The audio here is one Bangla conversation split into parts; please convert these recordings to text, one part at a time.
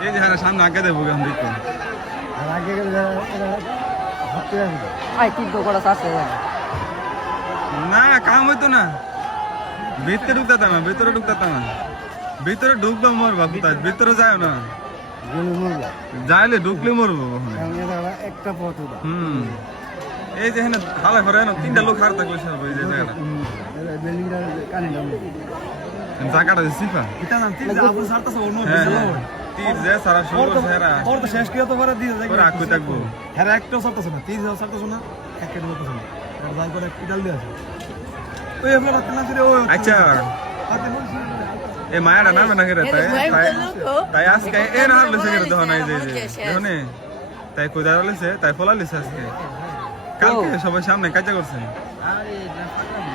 এই যে হ্যাঁ সামনে আগে দেবো এখন দেখো আর আগে গেলে যারা- আসবে আই তিন তো আছে না কাম হইতো না। ভিতরে ঢুকতাম না ভিতরে ঢুকতাম না। ভিতরে ঢুকবে মরবা কোথায় ভিতরে যায় না। যাইলে ঢুকলে মরবো একটা পথ হুম। এই যে হ্যাঁ হালা করে না তিনটা লোক হার থাকলে সব এই যে জায়গাটা। জায়গাটা সিফা এটা নাম তিন আপু সারতাছে অন্য। তীর যে সারা করছে হেরা ওর তো শেষ কিয়া তো করে দিয়ে ওরা আকুই থাকব হ্যাঁ একটাও সারতাছে না তিন সারতাছে না এক কেটে করতেছে না আর যাই করে পিটাল দিয়ে আছে ওই রাতে না ওই আচ্ছা এই মায়াটা নামে না তাই তাই তাই আজকে এ না হারলে সে কেটে দেখো যে যে নে তাই কোদার লিছে তাই ফলা লিছে আজকে কালকে সবাই সামনে কাজা করছে কোনো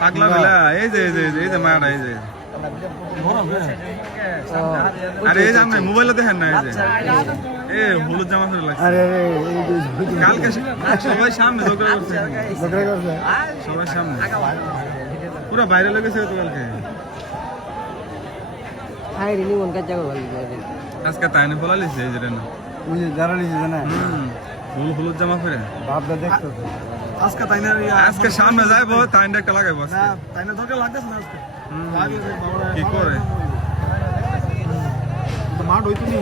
পাগলা বেলা এই যে এই যে এই যে, এই এই যে আরে এই যে মোবাইলে দেখেন না এই যে এ হলুদ জামা পরে লাগছে আরে আরে কালকে সবাই সামনে ঝগড়া করছে বকরা করছে সবাই সামনে পুরো তো কালকে মন কাজ ভালো আজকে তাইনে ফলা লিছে এই যে না ওই যে যারা হলুদ জামা পরে ভাবটা দেখতো আজকে তাই না আজকে সামনে যাইবো তাইনটা একটা লাগাইবো না তাই না দরকার লাগতেছে না আজকে। কি করে? মাঠ হইতো নি?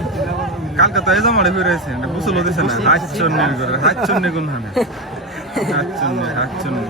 কালকে তো এই জামাটা ফিরে এটা বুঝলো দিছে না। হাত চন্নি করে হাত চন্নি কোন হানে। হাত চন্নি হাত চন্নি